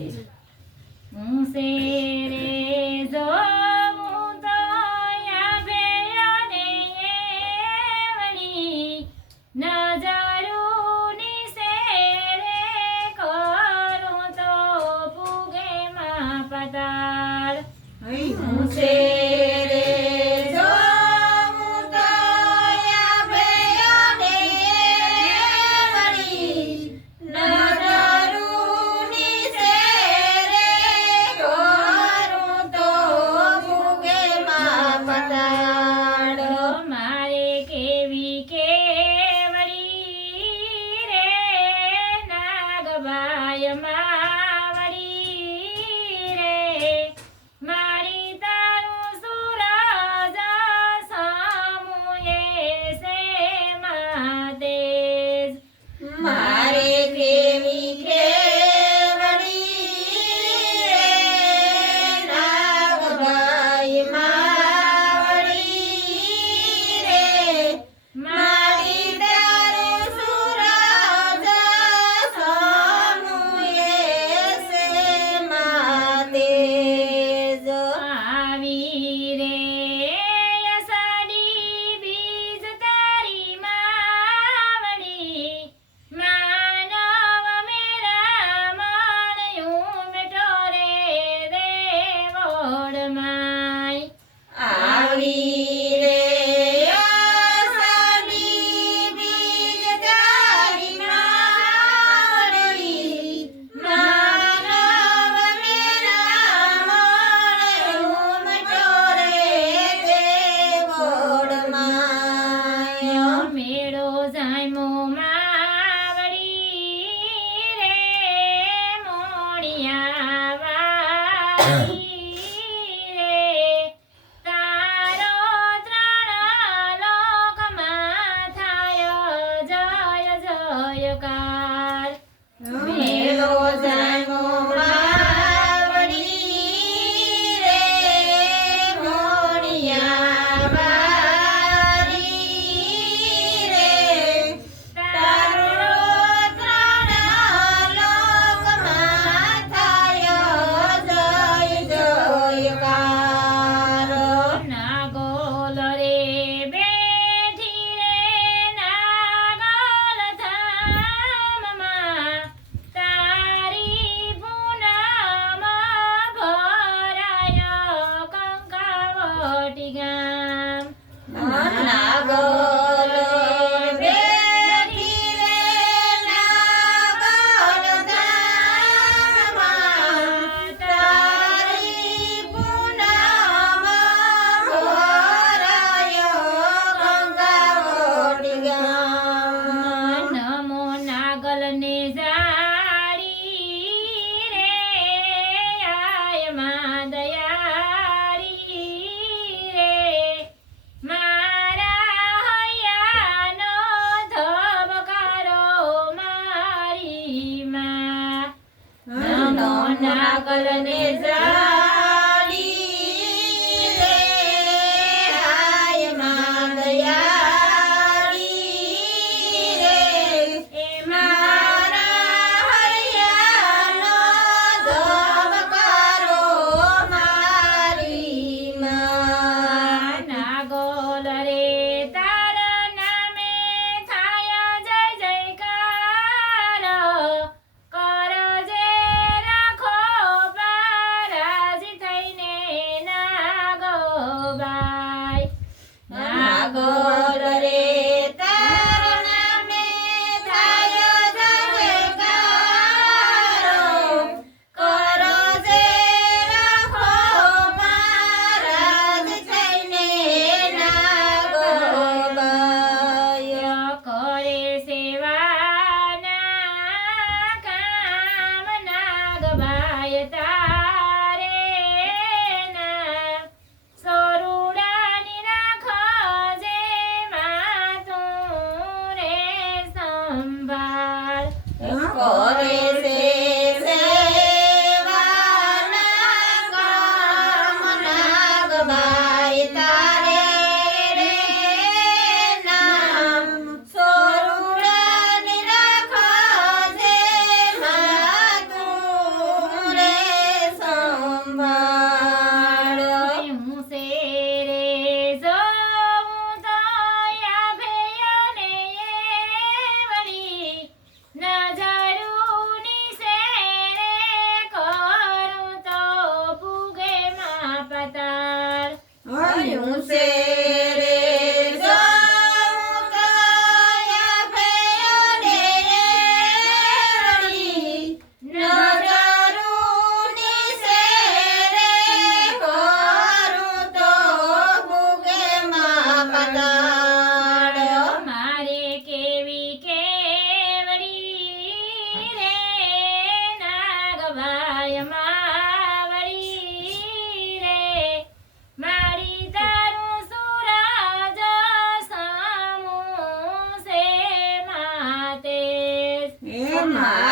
હું શેરે જોઉં તો આભે અને એવડી નજરુની શેરે કરું તો પૂગે માં પતાળ હું શેરે જોઉં તો આભે અને એવડી નજરુની શેરે કરું તો પૂગે માં પતાળ મારે કેવી કેવડી રે નાગબાય માવડી રે મારી તારું સૂરજ સામુએ સે માદેજ મારે કેવી કેવડી રે નાગબાઈ માવડી રે મારી તારું સૂરજ સામુએ સે માદેજ આવી રે અષાઢી બીજ તારી માવડી માનવ મેરા માણ્યું મેટો રે દેવોડ માય આવી રે અષાઢી બીજ તારી માવડી માનવ મેરા માણ્યું મટો રે દેવોડ માય મેળો જાયમો માવડી રે મોણિયા વાળી રે તારો ત્રણ લોકમાં થાય જય જયકાર મેળો જામો માવડી રે મોણિયા વારી રે તારો ત્રણ લોકમાં થાય જય જયકાર નાગોલ રે બેઠી રે નાગોલ ધામમાં તારી પૂનમ ભરાય કંકાવટી ગામ નાગોલ બેઠી રે નાગોલ ધામમાં તારી પૂનમ ભરાયો ગંગાવટી ગામ નમો નાગલને જાળી રે આય માં દયાળી રે મારા હૈયાનો ધબકારો મારી માં નમો નાગલને જાળી રે હાય માં દયાળી રે એ મારા હૈયાનો ધબકારો મારી માં નાગોલ રે તારા નામે થાય જય જયકાર કરજે રાખો પાર હે મારા